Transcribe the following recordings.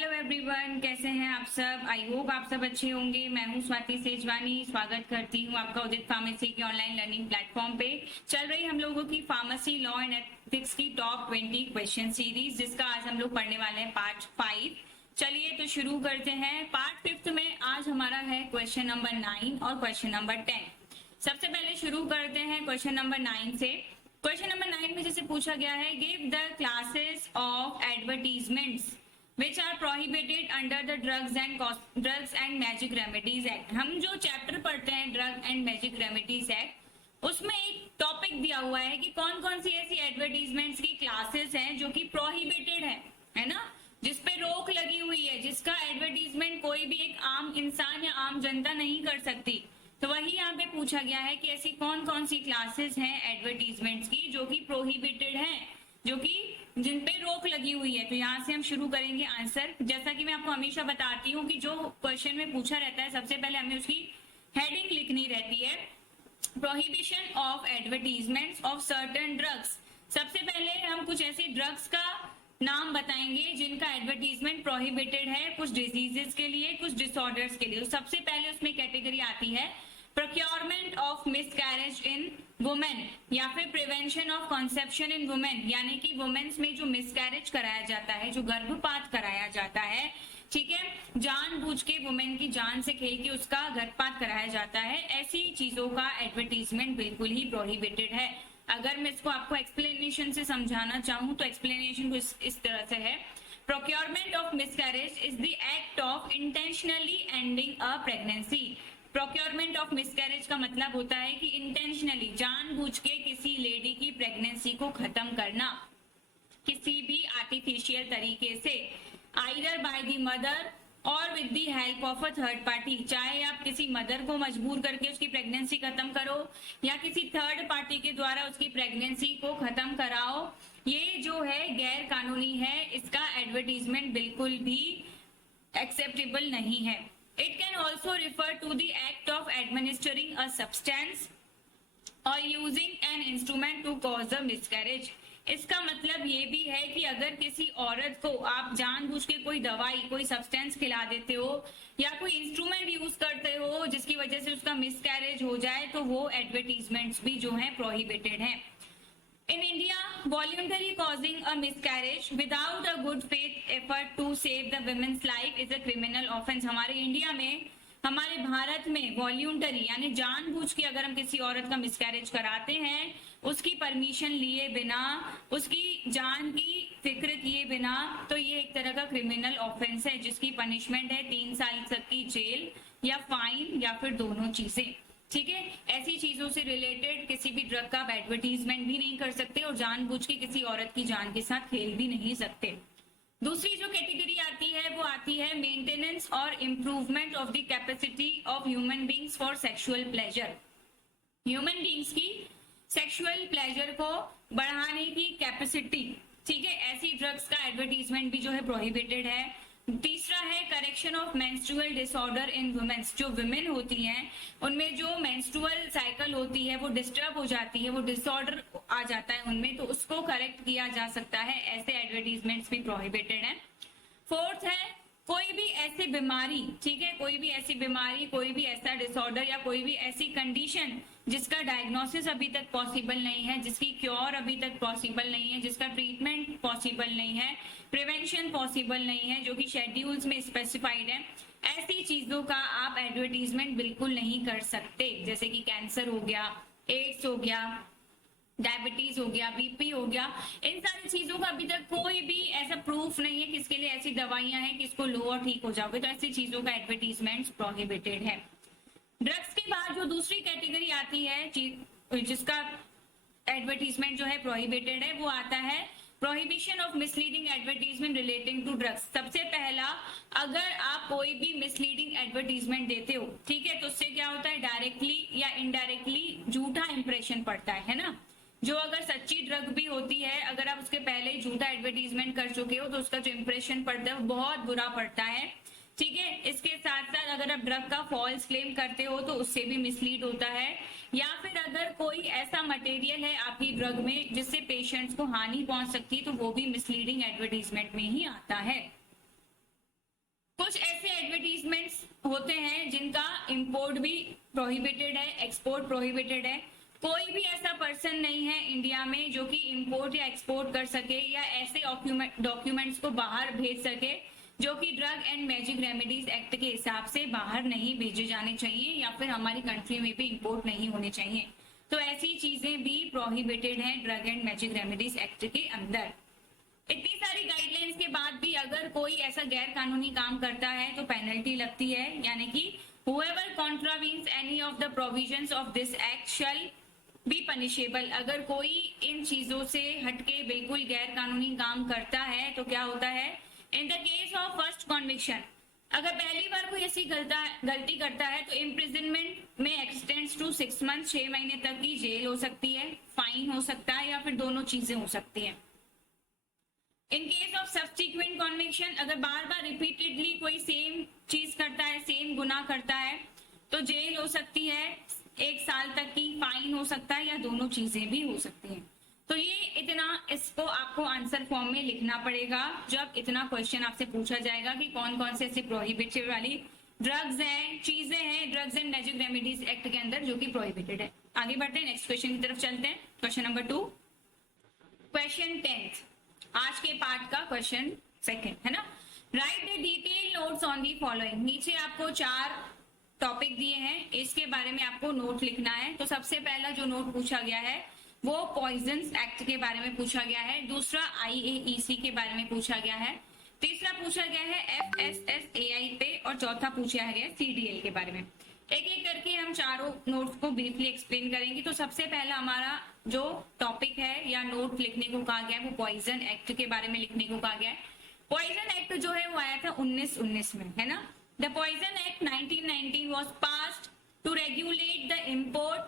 Hello everyone, कैसे हैं आप सब। आई होप आप सब अच्छे होंगे। मैं हूं स्वाति सेजवानी, स्वागत करती हूं आपका उदित फार्मेसी के ऑनलाइन लर्निंग प्लेटफॉर्म पे। चल रही हम लोगों की फार्मेसी लॉ एंड एथिक्स की टॉप 20 क्वेश्चन सीरीज, जिसका आज हम लोग पढ़ने वाले हैं पार्ट 5। चलिए तो शुरू करते हैं। पार्ट 5 में आज हमारा है क्वेश्चन नंबर 9 और क्वेश्चन नंबर 10। सबसे पहले शुरू करते हैं क्वेश्चन नंबर 9 से। क्वेश्चन नंबर 9 में जैसे पूछा गया है, give the classes of advertisements which are prohibited under the drugs and magic remedies act। हम जो चैप्टर पढ़ते हैं drug and magic remedies act, उसमें एक टॉपिक दिया हुआ है कि कौन कौन सी ऐसी एडवर्टीजमेंट्स की क्लासेस हैं जो कि प्रोहिबिटेड है ना, जिसपे रोक लगी हुई है, जिसका एडवर्टीजमेंट कोई भी एक आम इंसान या आम जनता नहीं कर सकती। तो वही यहाँ पे पूछा गया है कि ऐसी कौन कौन सी क्लासेस हैं एडवर्टीजमेंट्स की जो कि प्रोहिबिटेड हैं, जो कि जिन पे रोक लगी हुई है। तो यहाँ से हम शुरू करेंगे आंसर। जैसा कि मैं आपको हमेशा बताती हूँ कि जो क्वेश्चन में पूछा रहता है, सबसे पहले हमें उसकी हेडिंग लिखनी रहती है, prohibition of advertisements of certain drugs. सबसे पहले हम कुछ ऐसे ड्रग्स का नाम बताएंगे जिनका एडवर्टीजमेंट प्रोहिबिटेड है, कुछ डिजीजेस के लिए, कुछ डिसऑर्डर्स के लिए। तो सबसे पहले उसमें कैटेगरी आती है procurement of miscarriage in women, या फिर prevention of conception in women, यानी कि वुमेन्स में जो मिसकैरेज कराया जाता है, जो गर्भपात कराया जाता है, ठीक है, जानबूझ के वुमेन की जान से खेल के उसका गर्भपात कराया जाता है, ऐसी चीजों का एडवर्टीजमेंट बिल्कुल ही प्रोहिबिटेड है। अगर मैं इसको आपको एक्सप्लेनेशन से समझाना चाहूँ तो एक्सप्लेनेशन इस तरह से है, procurement of miscarriage is the act of intentionally ending a pregnancy. Procurement of miscarriage का मतलब होता है कि इंटेंशनली, जानबूझ के किसी लेडी की प्रेगनेंसी को खत्म करना किसी भी आर्टिफिशियल तरीके से, आइदर बाय द मदर और with the help of a third party. चाहे आप किसी मदर को मजबूर करके उसकी प्रेगनेंसी खत्म करो या किसी थर्ड पार्टी के द्वारा उसकी प्रेगनेंसी को खत्म कराओ, ये जो है गैर कानूनी है, इसका एडवर्टीजमेंट बिल्कुल भी एक्सेप्टेबल नहीं है। It can also refer to the act of administering a substance or using an instrument to cause a miscarriage। इसका मतलब ये भी है कि अगर किसी औरत को आप जानबूझ के कोई दवाई, कोई सब्सटेंस खिला देते हो या कोई इंस्ट्रूमेंट यूज करते हो जिसकी वजह से उसका मिसकैरेज हो जाए, तो वो एडवर्टीजमेंट्स भी जो है प्रोहिबिटेड है। In India, voluntary causing a miscarriage without a good faith effort to save the woman's life is a criminal offense। हमारे इंडिया में, हमारे भारत में वॉल्यूंटरी यानी जानबूझ के अगर हम किसी औरत का मिसकैरेज कराते हैं, उसकी परमिशन लिए बिना, उसकी जान की फिक्र किए बिना, तो ये एक तरह का क्रिमिनल ऑफेंस है, जिसकी पनिशमेंट है 3 साल तक की जेल या फाइन या फिर दोनों चीजें। ठीक है, ऐसी चीजों से रिलेटेड किसी भी ड्रग का आप एडवर्टीजमेंट भी नहीं कर सकते और जानबूझ के किसी औरत की जान के साथ खेल भी नहीं सकते। दूसरी जो कैटेगरी आती है वो आती है मेंटेनेंस और improvement of the capacity of human beings for sexual pleasure. Human beings की सेक्सुअल प्लेजर को बढ़ाने की कैपेसिटी, ठीक है, ऐसी ड्रग्स का एडवर्टीजमेंट भी जो है प्रोहिबिटेड है। तीसरा है correction of menstrual disorder in womens. जो वुमेन होती हैं उनमें जो मेंस्ट्रुअल साइकिल होती है वो डिस्टर्ब हो जाती है, वो डिसऑर्डर आ जाता है उनमें, तो उसको करेक्ट किया जा सकता है, ऐसे एडवर्टीजमेंट्स भी प्रोहिबिटेड हैं। फोर्थ है कोई भी ऐसी बीमारी, ठीक है, कोई भी ऐसी बीमारी, कोई भी ऐसा डिसऑर्डर या कोई भी ऐसी कंडीशन जिसका डायग्नोसिस अभी तक पॉसिबल नहीं है, जिसकी क्योर अभी तक पॉसिबल नहीं है, जिसका ट्रीटमेंट पॉसिबल नहीं है, प्रिवेंशन पॉसिबल नहीं है, जो कि शेड्यूल्स में स्पेसिफाइड है, ऐसी चीजों का आप एडवर्टीजमेंट बिल्कुल नहीं कर सकते। जैसे कि कैंसर हो गया, एड्स हो गया, डायबिटीज हो गया, बीपी हो गया, इन सारी चीजों का अभी तक कोई भी ऐसा प्रूफ नहीं है कि इसके लिए ऐसी दवाइयां हैं कि इसको लो और ठीक हो जाओगे, तो ऐसी चीजों का एडवर्टीजमेंट प्रोहिबिटेड है। ड्रग्स के बाद जो दूसरी कैटेगरी आती है जिसका एडवर्टीजमेंट जो है प्रोहिबिटेड है, वो आता है prohibition of misleading advertisement relating to drugs. सबसे पहला, अगर आप कोई भी मिसलीडिंग एडवर्टीजमेंट देते हो, ठीक है, तो उससे क्या होता है, डायरेक्टली या इनडायरेक्टली झूठा इंप्रेशन पड़ता है ना। जो अगर सच्ची ड्रग भी होती है, अगर आप उसके पहले ही झूठा एडवर्टीजमेंट कर चुके हो तो उसका जो इंप्रेशन पड़ता है वो बहुत बुरा पड़ता है। ठीक है, इसके साथ साथ अगर आप ड्रग का फॉल्स क्लेम करते हो तो उससे भी मिसलीड होता है, या फिर अगर कोई ऐसा मटेरियल है आपकी ड्रग में जिससे पेशेंट्स को हानि पहुंच सकती है तो वो भी मिसलीडिंग एडवर्टीजमेंट में ही आता है। कुछ ऐसे एडवर्टीजमेंट्स होते हैं जिनका इंपोर्ट भी प्रोहिबिटेड है, एक्सपोर्ट प्रोहिबिटेड है। कोई भी ऐसा पर्सन नहीं है इंडिया में जो कि इंपोर्ट या एक्सपोर्ट कर सके या ऐसे डॉक्यूमेंट्स को बाहर भेज सके जो कि drug and magic remedies act के हिसाब से बाहर नहीं भेजे जाने चाहिए या फिर हमारी कंट्री में भी इंपोर्ट नहीं होने चाहिए। तो ऐसी चीजें भी प्रोहिबिटेड हैं drug and magic remedies act के अंदर। इतनी सारी गाइडलाइंस के बाद भी अगर कोई ऐसा गैर कानूनी काम करता है तो पेनल्टी लगती है, यानी कि whoever contravenes any of the provisions of this act shall be punishable। अगर कोई इन चीजों से हटके बिल्कुल गैर कानूनी काम करता है तो क्या होता है, in the case of first conviction, अगर पहली बार कोई ऐसी गलती करता है तो इम्प्रिजनमेंट में एक्सटेंड्स टू 6 मंथ, 6 महीने तक की जेल हो सकती है, फाइन हो सकता है या फिर दोनों चीजें हो सकती हैं। In case of subsequent conviction, अगर बार बार रिपीटेडली कोई सेम चीज करता है, सेम गुनाह करता है, तो जेल हो सकती है 1 साल तक की, फाइन हो सकता है या दोनों चीजें भी हो सकती हैं। तो ये इतना, इसको आपको आंसर फॉर्म में लिखना पड़ेगा जब इतना क्वेश्चन आपसे पूछा जाएगा कि कौन कौन से ऐसे प्रोहिबिटेड वाली ड्रग्स हैं, चीजें हैं drugs and magic remedies act के अंदर जो कि प्रोहिबिटेड है। आगे बढ़ते हैं, नेक्स्ट क्वेश्चन की तरफ चलते हैं। क्वेश्चन नंबर 2, क्वेश्चन 10th, आज के पार्ट का क्वेश्चन 2 है ना। Right the detail notes on the following. नीचे आपको 4 टॉपिक दिए हैं, इसके बारे में आपको नोट लिखना है। तो सबसे पहला जो नोट पूछा गया है वो पॉइजन्स एक्ट के बारे में पूछा गया है, दूसरा IAEC के बारे में पूछा गया है, तीसरा पूछा गया है FSSAI पे और चौथा पूछा गया है CDL के बारे में। एक एक करके हम चारों नोट्स को ब्रीफली एक्सप्लेन करेंगे। तो सबसे पहला हमारा जो टॉपिक है या नोट लिखने को कहा गया है वो पॉइजन एक्ट के बारे में लिखने को कहा गया है। पॉइजन एक्ट जो है वो आया था 1919 में, है ना। The poison act 1919 was passed to regulate the import,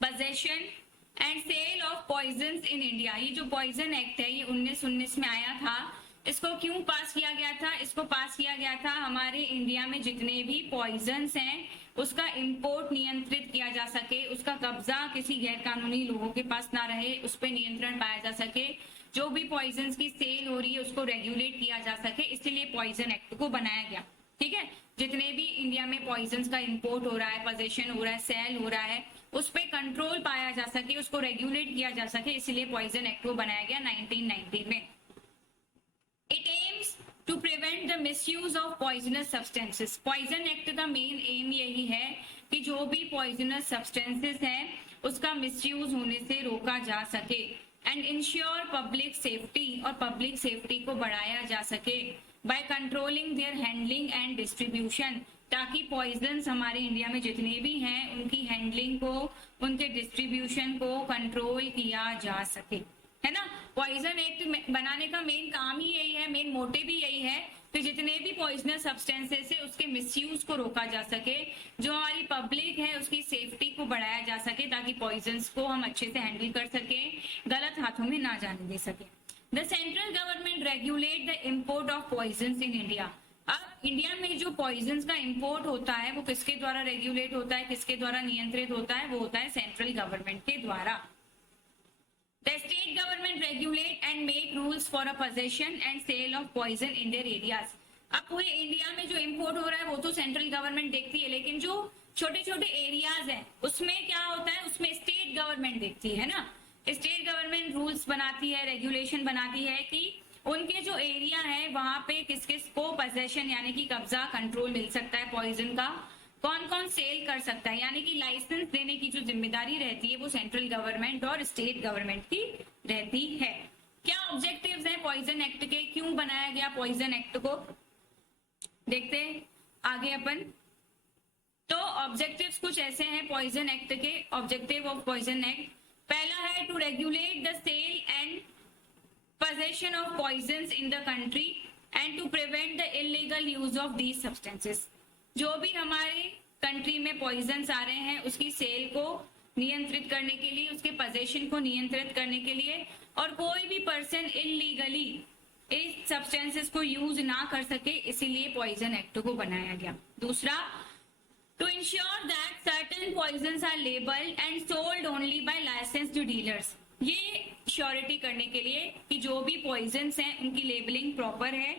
possession and sale of poisons in India. ये जो पॉइजन एक्ट है ये 1919 में आया था। इसको क्यों पास किया गया था? इसको पास किया गया था हमारे इंडिया में जितने भी पॉइजन्स हैं उसका इंपोर्ट नियंत्रित किया जा सके, उसका कब्जा किसी गैर कानूनी लोगों के पास ना रहे, उस पर नियंत्रण पाया जा सके, जो भी पॉइजन्स की सेल हो रही है उसको रेगुलेट किया जा सके, इसलिए पॉइजन एक्ट को बनाया गया। ठीक है, जितने भी इंडिया में पॉइजन्स का इंपोर्ट हो रहा है, पोजेशन हो रहा है, सेल हो रहा है, उस पर कंट्रोल पाया जा सके, उसको रेगुलेट किया जा सके, इसलिए पॉइजन एक्ट को बनाया गया 1990 में। It aims to prevent the misuse of poisonous substances। Poison act का मेन एम यही है कि जो भी पॉइजनस सब्सटेंसेस हैं उसका मिसयूज होने से रोका जा सके एंड इंश्योर पब्लिक सेफ्टी, और पब्लिक सेफ्टी को बढ़ाया जा सके by controlling their handling and distribution, ताकि पॉइजन्स हमारे इंडिया में जितने भी हैं उनकी हैंडलिंग को, उनके डिस्ट्रीब्यूशन को कंट्रोल किया जा सके, है ना। पॉइजन एक्ट बनाने का मेन काम ही यही है, मेन मोटिव ही यही है कि जितने भी पॉइजनस सब्सटेंसेस है उसके मिसयूज को रोका जा सके, जो हमारी पब्लिक है उसकी सेफ्टी को बढ़ाया जा सके, ताकि पॉइजन्स को हम अच्छे से हैंडल कर सके, गलत हाथों में ना जाने दे सके। The central government regulate the import of poisons in India. अब इंडिया में जो पॉइजन्स का इंपोर्ट होता है वो किसके द्वारा रेगुलेट होता है, किसके द्वारा नियंत्रित होता है? वो होता है सेंट्रल गवर्नमेंट के द्वारा। The state government regulate and make rules for a possession and sale of poison in their areas। अब पूरे इंडिया में जो इंपोर्ट हो रहा है वो तो सेंट्रल गवर्नमेंट देखती है, लेकिन जो छोटे छोटे एरियाज हैं उसमें क्या होता है, उसमें स्टेट गवर्नमेंट देखती है ना। स्टेट गवर्नमेंट रूल्स बनाती है, रेगुलेशन बनाती है कि उनके जो एरिया है वहां पे किस किस को पोजेशन यानी कि कब्जा, कंट्रोल मिल सकता है पॉइजन का, कौन कौन सेल कर सकता है, यानी कि लाइसेंस देने की जो जिम्मेदारी रहती है वो सेंट्रल गवर्नमेंट और स्टेट गवर्नमेंट की रहती है। क्या ऑब्जेक्टिव्स हैं पॉइजन एक्ट के, क्यों बनाया गया पॉइजन एक्ट को, देखते हैं आगे अपन। तो ऑब्जेक्टिव्स कुछ ऐसे हैं पॉइजन एक्ट के। ऑब्जेक्टिव ऑफ पॉइजन एक्ट, पहला है to regulate the sale and possession of poisons in the country and to prevent the illegal use of these substances. जो भी हमारे कंट्री में पॉइजन्स आ रहे हैं उसकी सेल को नियंत्रित करने के लिए, उसके पोजेशन को नियंत्रित करने के लिए, और कोई भी पर्सन इलीगली इस सब्सटेंसेस को यूज ना कर सके, इसीलिए पॉइजन एक्ट को बनाया गया। दूसरा, to ensure that certain poisons are labelled and sold only by licensed dealers. ये श्योरिटी करने के लिए कि जो भी पॉइजन्स हैं उनकी लेबलिंग प्रॉपर है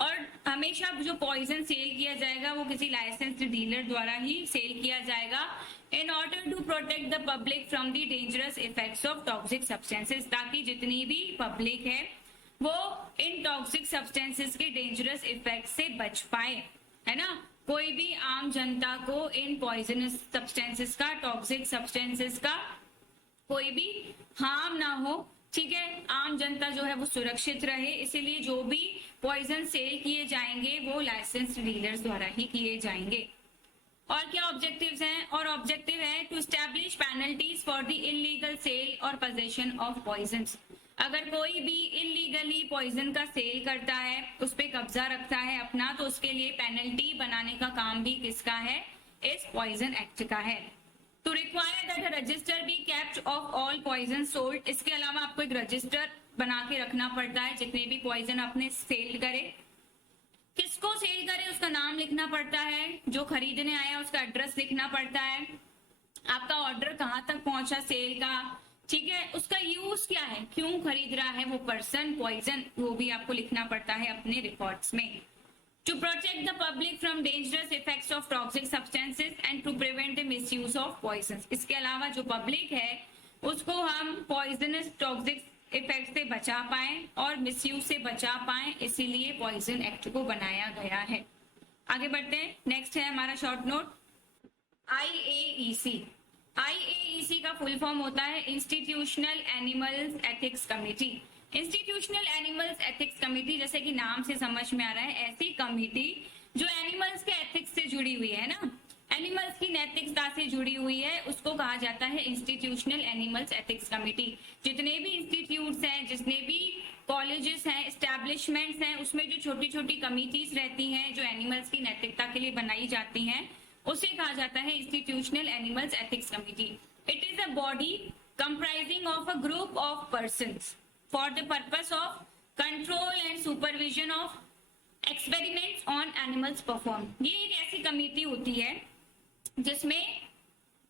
और हमेशा जो पॉइजन सेल किया जाएगा वो किसी लाइसेंस्ड डीलर द्वारा ही सेल किया जाएगा in order to protect the public from the dangerous effects of toxic substances, ताकि जितनी भी पब्लिक है वो इन टॉक्सिक सब्सटेंसेस के डेंजरस इफेक्ट से बच पाए, है ना। कोई भी आम जनता को इन पॉइजनस सब्सटेंसेस का, टॉक्सिक सब्सटेंसेस का कोई भी हार्म ना हो, ठीक है, आम जनता जो है वो सुरक्षित रहे, इसीलिए जो भी पॉइजन सेल किए जाएंगे वो लाइसेंस्ड डीलर्स द्वारा ही किए जाएंगे। और क्या ऑब्जेक्टिव्स हैं? और ऑब्जेक्टिव है to establish penalties for the illegal sale और पोजेशन ऑफ पॉइजन्स। अगर कोई भी इलीगली पॉइजन का सेल करता है, उस पर कब्जा रखता है अपना, तो उसके लिए पेनल्टी बनाने का काम भी किसका है? इस पॉइजन एक्ट का है। To require that a register be kept of all poison sold, इसके अलावा आपको एक रजिस्टर बना के रखना पड़ता है जितने भी पॉइजन आपने सेल करे। किसको सेल करे उसका नाम लिखना पड़ता है, जो खरीदने आया उसका एड्रेस लिखना पड़ता है, आपका ऑर्डर कहाँ तक पहुंचा सेल का, ठीक है, उसका यूज क्या है, क्यों खरीद रहा है वो पर्सन पॉइजन, वो भी आपको लिखना पड़ता है अपने रिकॉर्ड्स में। To protect the public from dangerous effects of toxic substances and to prevent the misuse of poison. इसके अलावा जो पब्लिक है उसको हम पॉइजनस टॉक्सिक इफेक्ट से बचा पाए और मिसयूज से बचा पाए, इसीलिए पॉइजन एक्ट को बनाया गया है। आगे बढ़ते हैं, नेक्स्ट है हमारा शॉर्ट नोट IAEC। IAEC का फुल फॉर्म होता है institutional animals ethics committee. Institutional animals ethics committee, जैसे कि नाम से समझ में आ रहा है, ऐसी कमेटी जो एनिमल्स के एथिक्स से जुड़ी हुई है ना, एनिमल्स की नैतिकता से जुड़ी हुई है, उसको कहा जाता है इंस्टीट्यूशनल एनिमल्स एथिक्स कमेटी। जितने भी इंस्टीट्यूट्स हैं, जितने भी कॉलेजेस हैं, एस्टैब्लिशमेंट्स हैं, उसमें जो छोटी छोटी कमिटीज रहती हैं जो एनिमल्स की नैतिकता के लिए बनाई जाती हैं, उसे कहा जाता है institutional animals ethics committee. It is a body comprising of a group of persons for the purpose of control and supervision of experiments on animals perform. ये एक ऐसी कमेटी होती है जिसमें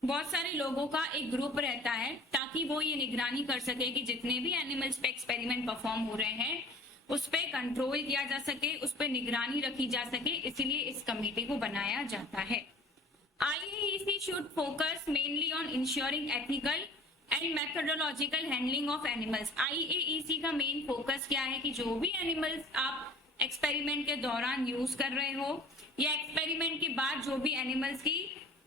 बहुत सारे लोगों का एक ग्रुप रहता है, ताकि वो ये निगरानी कर सके कि जितने भी एनिमल्स पे एक्सपेरिमेंट परफॉर्म हो रहे हैं उस पे कंट्रोल किया जा सके, उस पे निगरानी रखी जा सके, इसीलिए इस कमेटी को बनाया जाता है। IAEC should focus mainly on ensuring ethical and methodological handling of animals। IAEC का मेन फोकस क्या है कि जो भी एनिमल्स आप एक्सपेरिमेंट के दौरान यूज कर रहे हो या एक्सपेरिमेंट के बाद जो भी एनिमल्स की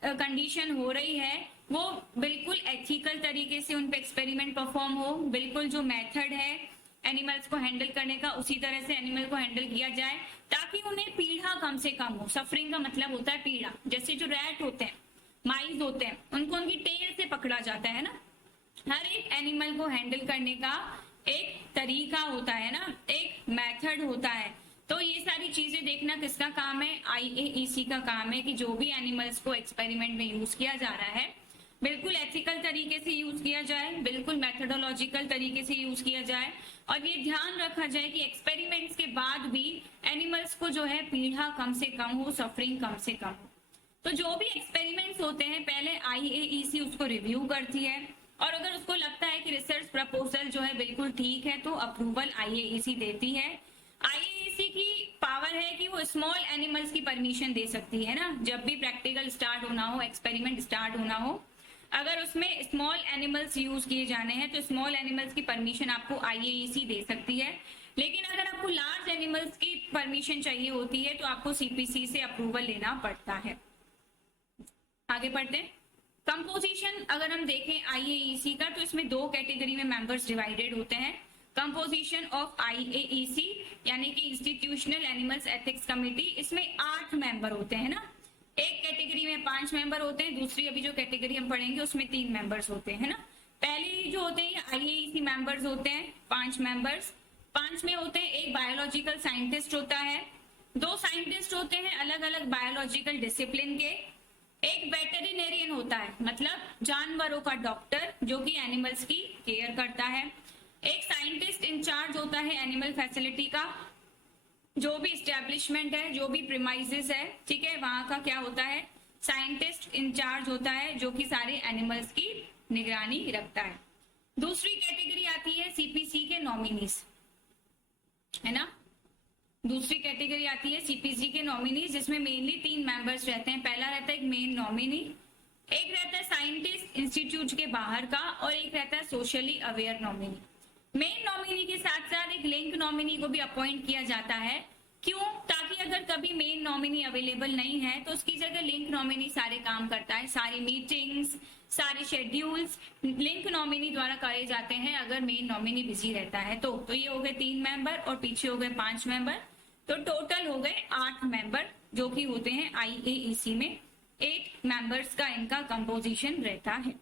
कंडीशन हो रही है वो बिल्कुल एथिकल तरीके से उन पे एक्सपेरिमेंट परफॉर्म हो, बिल्कुल जो मेथड है एनिमल्स को हैंडल करने का उसी तरह से एनिमल को हैंडल किया जाए, ताकि उन्हें पीड़ा कम से कम हो। सफरिंग का मतलब होता है पीड़ा। जैसे जो रैट होते हैं, माइस होते हैं, उनको उनकी टेल से पकड़ा जाता है ना। हर एक एनिमल को हैंडल करने का एक तरीका होता है ना, एक मेथड होता है। तो ये सारी चीजें देखना किसका काम है? IAEC का काम है कि जो भी एनिमल्स को एक्सपेरिमेंट में यूज किया जा रहा है बिल्कुल एथिकल तरीके से यूज किया जाए, बिल्कुल मेथोडोलॉजिकल तरीके से यूज किया जाए, और ये ध्यान रखा जाए कि एक्सपेरिमेंट्स के बाद भी एनिमल्स को जो है पीड़ा कम से कम हो, सफरिंग कम से कम हो। तो जो भी एक्सपेरिमेंट्स होते हैं पहले IAEC उसको रिव्यू करती है, और अगर उसको लगता है कि रिसर्च प्रपोजल जो है बिल्कुल ठीक है तो अप्रूवल IAEC देती है। IAEC की पावर है कि वो स्मॉल एनिमल्स की परमिशन दे सकती है ना, जब भी प्रैक्टिकल स्टार्ट होना हो, एक्सपेरिमेंट स्टार्ट होना हो, अगर उसमें स्मॉल एनिमल्स यूज किए जाने हैं तो स्मॉल एनिमल्स की परमिशन आपको IAEC दे सकती है। लेकिन अगर आपको लार्ज एनिमल्स की परमिशन चाहिए होती है तो आपको CPC से अप्रूवल लेना पड़ता है। आगे बढ़ते हैं। कंपोजिशन अगर हम देखें IAEC का, तो इसमें दो कैटेगरी में मेंबर्स डिवाइडेड होते हैं। कंपोजिशन ऑफ IAEC यानी कि इंस्टीट्यूशनल एनिमल्स एथिक्स कमेटी, इसमें 8 मेंबर होते हैं ना। एक कैटेगरी में 5 मेंबर होते हैं, दूसरी अभी जो कैटेगरी हम पढ़ेंगे उसमें 3 मेंबर्स होते हैं ना। पहले जो होते हैं IAEC मेंबर्स होते हैं 5 मेंबर्स। 5 में होते हैं, एक बायोलॉजिकल साइंटिस्ट होता है, 2 साइंटिस्ट होते हैं अलग अलग बायोलॉजिकल डिसिप्लिन के, एक वेटरिनेरियन होता है मतलब जानवरों का डॉक्टर जो कि एनिमल्स की केयर करता है, एक साइंटिस्ट इंचार्ज होता है एनिमल फैसिलिटी का, जो भी स्टैब्लिशमेंट है, जो भी प्रीमाइसेस है, ठीक है, वहां का क्या होता है, साइंटिस्ट इंचार्ज होता है जो कि सारे एनिमल्स की निगरानी रखता है। दूसरी कैटेगरी आती है CPC के नॉमिनीज, है ना। दूसरी कैटेगरी आती है सीपीसी के नॉमिनी, जिसमें मेनली 3 मेंबर्स रहते हैं। पहला रहता है एक मेन नॉमिनी, एक रहता है साइंटिस्ट इंस्टीट्यूट के बाहर का, और एक रहता है socially aware nominee. Main nominee के साथ साथ एक लिंक नॉमिनी को भी अपॉइंट किया जाता है। क्यों? ताकि अगर कभी मेन नॉमिनी अवेलेबल नहीं है तो उसकी जगह लिंक नॉमिनी सारे काम करता है। सारी मीटिंग्स, सारे शेड्यूल्स लिंक नॉमिनी द्वारा करे जाते हैं अगर मेन नॉमिनी बिजी रहता है तो ये हो गए 3 मेंबर और पीछे हो गए 5 मेंबर, तो टोटल हो गए 8 मेंबर जो कि होते हैं IAEC में। 8 मेंबर्स का इनका कंपोजिशन रहता है।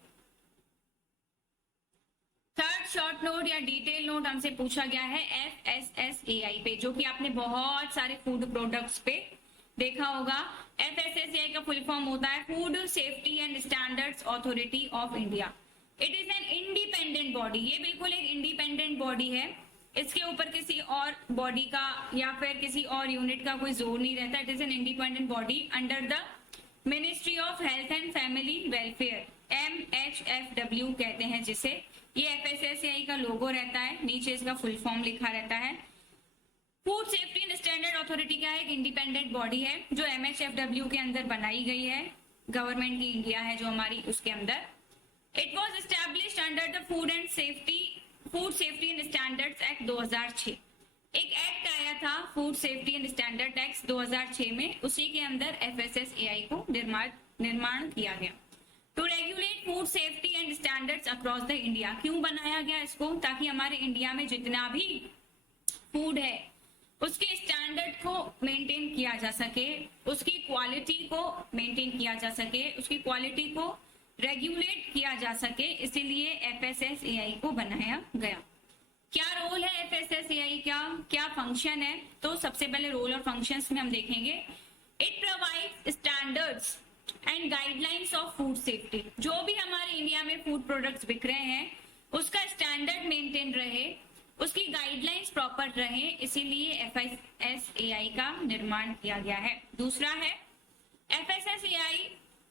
थर्ड शॉर्ट नोट या डिटेल नोट हमसे पूछा गया है FSSAI पे, जो कि आपने बहुत सारे फूड प्रोडक्ट्स पे देखा होगा। FSSAI का फुल फॉर्म होता है food safety and standards authority of India. It is an independent body. ये बिल्कुल एक इंडिपेंडेंट बॉडी है। इसके ऊपर किसी और बॉडी का या फिर किसी और यूनिट का कोई जोर नहीं रहता। It is an independent body under the ministry of health and family welfare, MHFW कहते हैं जिसे। ये FSSAI का लोगो रहता है, नीचे इसका फुल फॉर्म लिखा रहता है। Food safety and standard authority क्या है? एक इंडिपेंडेंट बॉडी है जो MHFW के अंदर बनाई गई है। गवर्नमेंट की इंडिया है जो हमारी, उसके अंदर। It was established under the food safety and standards act 2006। एक एक्ट आया था food safety and standard act 2006 में, उसी के अंदर FSSAI को निर्माण किया गया। To regulate food safety and standards across the India. क्यों बनाया गया इसको? ताकि हमारे इंडिया में जितना भी फूड है उसके स्टैंडर्ड को मेंटेन किया जा सके, उसकी क्वालिटी को मेंटेन किया जा सके, उसकी क्वालिटी को रेगुलेट किया जा सके, इसीलिए FSSAI को बनाया गया। क्या रोल है FSSAI का, क्या फंक्शन है? तो सबसे पहले रोल और फंक्शंस में हम देखेंगे। It provides standards and guidelines of food safety. जो भी हमारे इंडिया में फूड प्रोडक्ट्स बिक रहे हैं उसका स्टैंडर्ड मेंटेन रहे, उसकी गाइडलाइंस प्रॉपर रहे, इसीलिए FSSAI का निर्माण किया गया है। दूसरा है FSSAI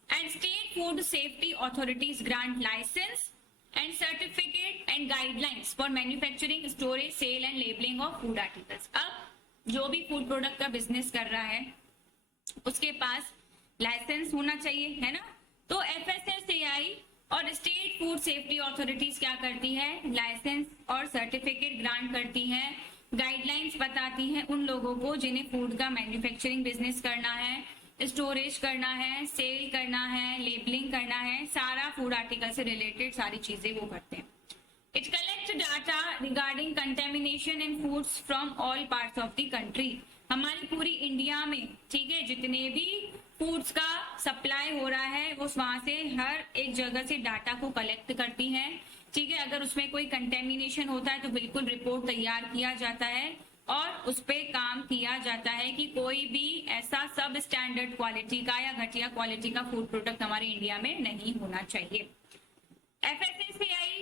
and state food safety authorities grant licence and certificate and guidelines for manufacturing, storage, sale and labeling of food articles। अब जो भी फूड प्रोडक्ट का बिजनेस कर रहा है उसके पास लाइसेंस होना चाहिए, है ना। तो FSSAI और स्टेट फूड सेफ्टी अथॉरिटीज क्या करती है? लाइसेंस और सर्टिफिकेट ग्रांट करती है, गाइडलाइंस बताती हैं उन लोगों को जिन्हें फूड का मैन्युफैक्चरिंग बिजनेस करना है, स्टोरेज करना है, सेल करना है, लेबलिंग करना है, सारा फूड आर्टिकल से रिलेटेड सारी चीजें वो करते हैं। It collect data regarding contamination in foods from all parts of the country. हमारी पूरी इंडिया में, ठीक है, जितने भी फूड्स का सप्लाई हो रहा है वो वहां से हर एक जगह से डाटा को कलेक्ट करती हैं, ठीक है। अगर उसमें कोई कंटेमिनेशन होता है तो बिल्कुल रिपोर्ट तैयार किया जाता है और उस पर काम किया जाता है कि कोई भी ऐसा सब स्टैंडर्ड क्वालिटी का या घटिया क्वालिटी का फूड प्रोडक्ट हमारे इंडिया में नहीं होना चाहिए। FSSAI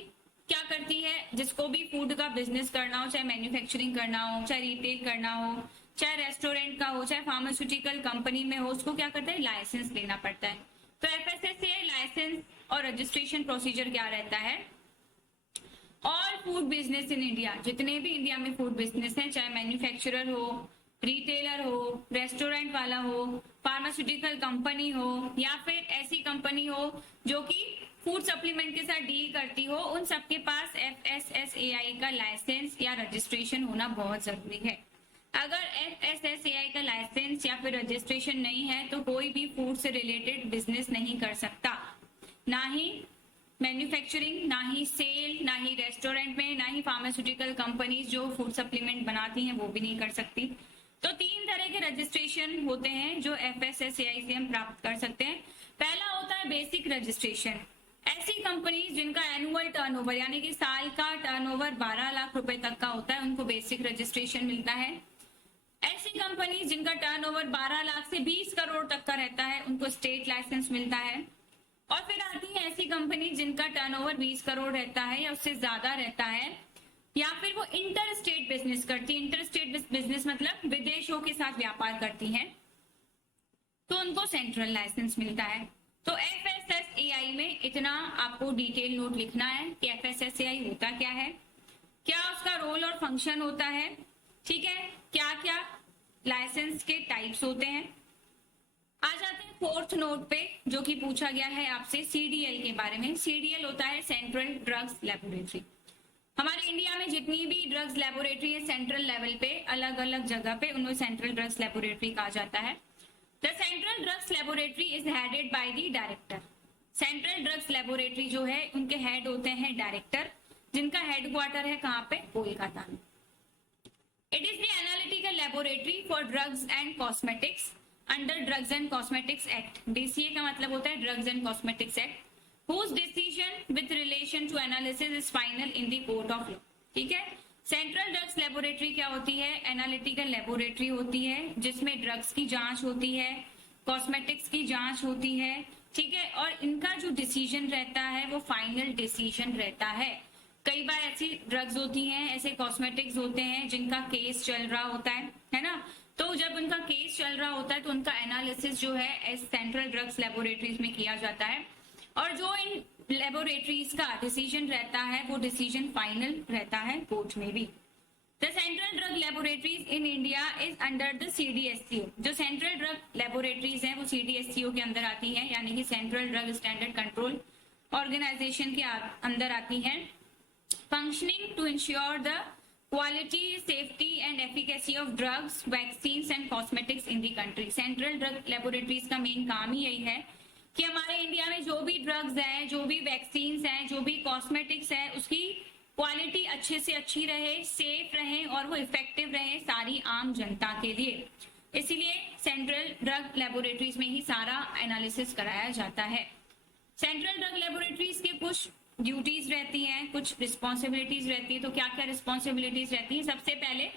क्या करती है? जिसको भी फूड का बिजनेस करना हो, चाहे मैन्युफैक्चरिंग करना हो, चाहे रिटेल करना हो, चाहे रेस्टोरेंट का हो, चाहे फार्मास्यूटिकल कंपनी में हो, उसको क्या करता है? लाइसेंस लेना पड़ता है। तो FSSAI लाइसेंस और रजिस्ट्रेशन प्रोसीजर क्या रहता है? All food business in India, जितने भी इंडिया में फूड बिजनेस हैं, चाहे मैन्युफैक्चरर हो, रिटेलर हो, रेस्टोरेंट वाला हो, फार्मास्यूटिकल कंपनी हो या फिर ऐसी कंपनी हो जो कि फूड सप्लीमेंट के साथ डील करती हो, उन सबके पास FSSAI का लाइसेंस या रजिस्ट्रेशन होना बहुत जरूरी है। अगर FSSAI का लाइसेंस या फिर रजिस्ट्रेशन नहीं है तो कोई भी फूड से रिलेटेड बिजनेस नहीं कर सकता, ना ही मैन्युफैक्चरिंग, ना ही सेल, ना ही रेस्टोरेंट में, ना ही फार्मास्यूटिकल कंपनीज जो फूड सप्लीमेंट बनाती हैं वो भी नहीं कर सकती। तो 3 तरह के रजिस्ट्रेशन होते हैं जो FSSAI से हम प्राप्त कर सकते हैं। पहला होता है बेसिक रजिस्ट्रेशन। ऐसी कंपनीज जिनका एनुअल टर्नओवर यानी कि साल का टर्नओवर 12 लाख रुपए तक का होता है उनको बेसिक रजिस्ट्रेशन मिलता है। ऐसी कंपनीज जिनका टर्नओवर 12 लाख से 20 करोड़ तक का रहता है उनको स्टेट लाइसेंस मिलता है। और फिर आती है ऐसी कंपनी जिनका टर्नओवर 20 करोड़ रहता है या उससे ज्यादा रहता है, या फिर वो इंटर स्टेट बिजनेस करती है। इंटर स्टेट बिजनेस मतलब विदेशों के साथ व्यापार करती हैं, तो उनको सेंट्रल लाइसेंस मिलता है। तो FSSAI में इतना आपको डिटेल नोट लिखना है कि FSSAI होता क्या है, क्या उसका रोल और फंक्शन होता है, ठीक है, क्या क्या लाइसेंस के टाइप्स होते हैं। आ जाते हैं फोर्थ नोट पे, जो कि पूछा गया है आपसे सीडीएल के बारे में। सीडीएल होता है सेंट्रल ड्रग्स लेबोरेटरी। हमारे इंडिया में जितनी भी ड्रग्स लेबोरेटरी है सेंट्रल लेवल पे, अलग अलग जगह पे, उन्हें सेंट्रल ड्रग्स लेबोरेटरी कहा जाता है। The central drugs laboratory is headed by the director. Central drugs laboratory जो है उनके हेड होते हैं डायरेक्टर, जिनका हेडक्वार्टर है कहाँ पे, कोलकाता में। It is the analytical laboratory for drugs and cosmetics under drugs and cosmetics act. DCA का मतलब होता है drugs and cosmetics act. whose decision with relation to analysis is final in the court of law। ठीक है, central drugs laboratory क्या होती है, analytical laboratory होती है, जिसमें ड्रग्स की जांच होती है, कॉस्मेटिक्स की जांच होती है, ठीक है, और इनका जो डिसीजन रहता है वो फाइनल डिसीजन रहता है। कई बार ऐसी ड्रग्स होती हैं, ऐसे कॉस्मेटिक्स होते हैं जिनका केस चल रहा होता है ना, तो जब उनका केस चल रहा होता है तो उनका एनालिसिस जो है सेंट्रल ड्रग्स लेबोरेटरीज में किया जाता है, और जो इन लेबोरेटरीज का डिसीजन रहता है वो डिसीजन फाइनल रहता है कोर्ट में भी। The central drug laboratories in India is under the CDSCO. जो सेंट्रल ड्रग लेबोरेटरीज हैं वो सीडीएससीओ के अंदर आती है, यानी कि central drug standard control organisation के अंदर आती है। Functioning to ensure the quality, safety and efficacy of drugs, vaccines and cosmetics in the country. Central drug laboratories का मेन काम ही यही है कि हमारे इंडिया में जो भी ड्रग्स हैं, जो भी वैक्सीन्स हैं, जो भी कॉस्मेटिक्स है, उसकी क्वालिटी अच्छे से अच्छी रहे, सेफ रहे और वो इफेक्टिव रहे सारी आम जनता के लिए। इसीलिए सेंट्रल ड्रग लेबोरेटरीज में ही सारा एनालिसिस कराया जाता है। सेंट्रल ड्रग लेबोरेटरीज के कुछ ड्यूटीज रहती हैं, कुछ रिस्पॉन्सिबिलिटीज रहती है। तो क्या क्या रिस्पॉन्सिबिलिटीज रहती है, सबसे पहले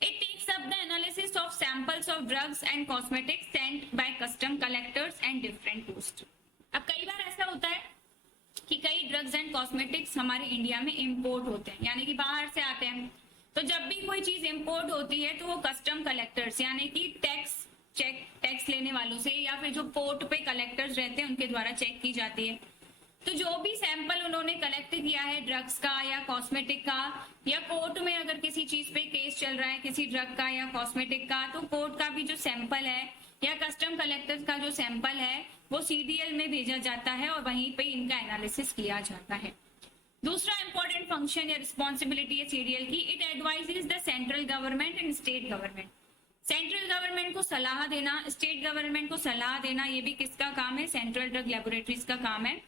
it takes up the analysis of samples of drugs and cosmetics sent by custom collectors and different posts। अब कई बार ऐसा होता है कि कई ड्रग्स एंड कॉस्मेटिक्स हमारे इंडिया में इंपोर्ट होते हैं, यानी कि बाहर से आते हैं। तो जब भी कोई चीज इंपोर्ट होती है तो वो कस्टम कलेक्टर्स, यानी कि टैक्स लेने वालों से, या फिर जो पोर्ट पे कलेक्टर्स रहते हैं उनके द्वारा चेक की जाती है। तो जो भी सैंपल उन्होंने कलेक्ट किया है ड्रग्स का या कॉस्मेटिक का, या कोर्ट में अगर किसी चीज पे केस चल रहा है किसी ड्रग का या कॉस्मेटिक का, तो कोर्ट का भी जो सैंपल है या कस्टम कलेक्टर्स का जो सैंपल है वो सीडीएल में भेजा जाता है और वहीं पे इनका एनालिसिस किया जाता है। दूसरा इंपॉर्टेंट फंक्शन या रिस्पॉन्सिबिलिटी है सीडीएल की, it advises the central government and state government. Central government को सलाह देना, स्टेट गवर्नमेंट को सलाह देना, ये भी किसका काम है, सेंट्रल ड्रग लेबोरेटरीज का काम है।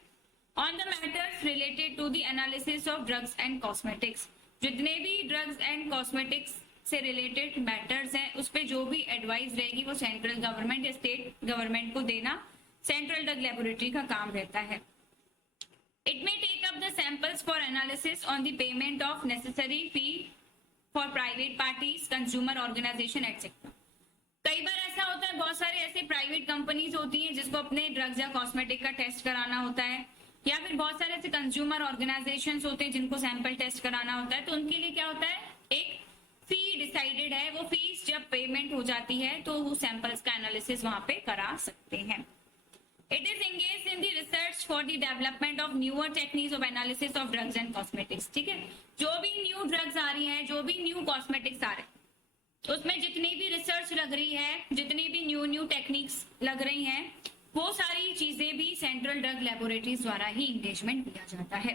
On the matters related to the analysis of drugs and cosmetics, जितने भी ड्रग्स एंड कॉस्मेटिक्स से रिलेटेड मैटर्स हैं उस पे जो भी एडवाइस रहेगी वो सेंट्रल गवर्नमेंट या स्टेट गवर्नमेंट को देना सेंट्रल ड्रग लेबोरेटरी का काम रहता है। It may take up the samples for analysis on the payment of necessary fee for private parties, consumer organisation etcetera. कई बार ऐसा होता है, बहुत सारे ऐसे प्राइवेट कंपनीज होती हैं जिसको अपने ड्रग्स या कॉस्मेटिक का टेस्ट कराना होता है, या फिर बहुत सारे ऐसे कंज्यूमर ऑर्गेनाइजेशंस होते हैं जिनको सैंपल टेस्ट कराना होता है। तो उनके लिए क्या होता है, एक फी डिसाइडेड है, वो फीस जब पेमेंट हो जाती है तो वो सैंपल्स का एनालिसिस वहां पे करा सकते हैं। It is engaged in the research for the development of newer techniques of analysis of drugs and cosmetics. ठीक है, जो भी न्यू ड्रग्स आ रही हैं, जो भी न्यू कॉस्मेटिक्स आ रहे हैं, उसमें जितनी भी रिसर्च लग रही है, जितनी भी न्यू टेक्निक्स लग रही हैं, वो सारी चीजें भी सेंट्रल ड्रग लेबोरेटरीज द्वारा ही इंगेजमेंट किया जाता है।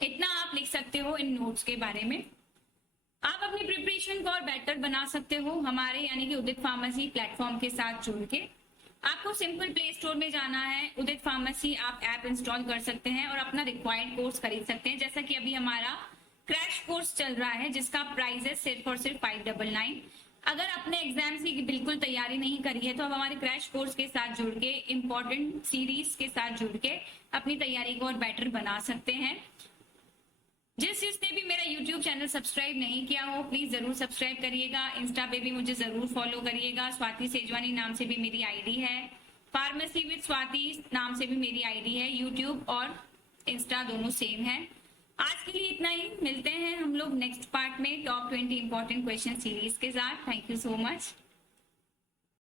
इतना आप लिख सकते हो इन नोट्स के बारे में। आप अपनी प्रिपरेशन को और बेटर बना सकते हो हमारे यानी कि उदित फार्मेसी प्लेटफॉर्म के साथ जुड़ के। आपको सिंपल प्ले स्टोर में जाना है, उदित फार्मेसी आप ऐप इंस्टॉल कर सकते हैं और अपना रिक्वायर्ड कोर्स खरीद सकते हैं। जैसा कि अभी हमारा क्रैश कोर्स चल रहा है जिसका प्राइस है सिर्फ और सिर्फ 599। अगर अपने एग्जाम्स की बिल्कुल तैयारी नहीं करी है तो अब हमारे क्रैश कोर्स के साथ जुड़ के, इंपॉर्टेंट सीरीज के साथ जुड़ के अपनी तैयारी को और बेटर बना सकते हैं। जिसने भी मेरा YouTube चैनल सब्सक्राइब नहीं किया हो प्लीज जरूर सब्सक्राइब करिएगा। इंस्टा पे भी मुझे जरूर फॉलो करिएगा, स्वाति सेजवानी नाम से भी मेरी आईडी है, फार्मेसी विद स्वाति नाम से भी मेरी आईडी है। YouTube और इंस्टा दोनों सेम है। आज के लिए इतना ही, मिलते हैं हम लोग नेक्स्ट पार्ट में टॉप 20 इंपॉर्टेंट क्वेश्चन सीरीज के साथ। Thank you so much.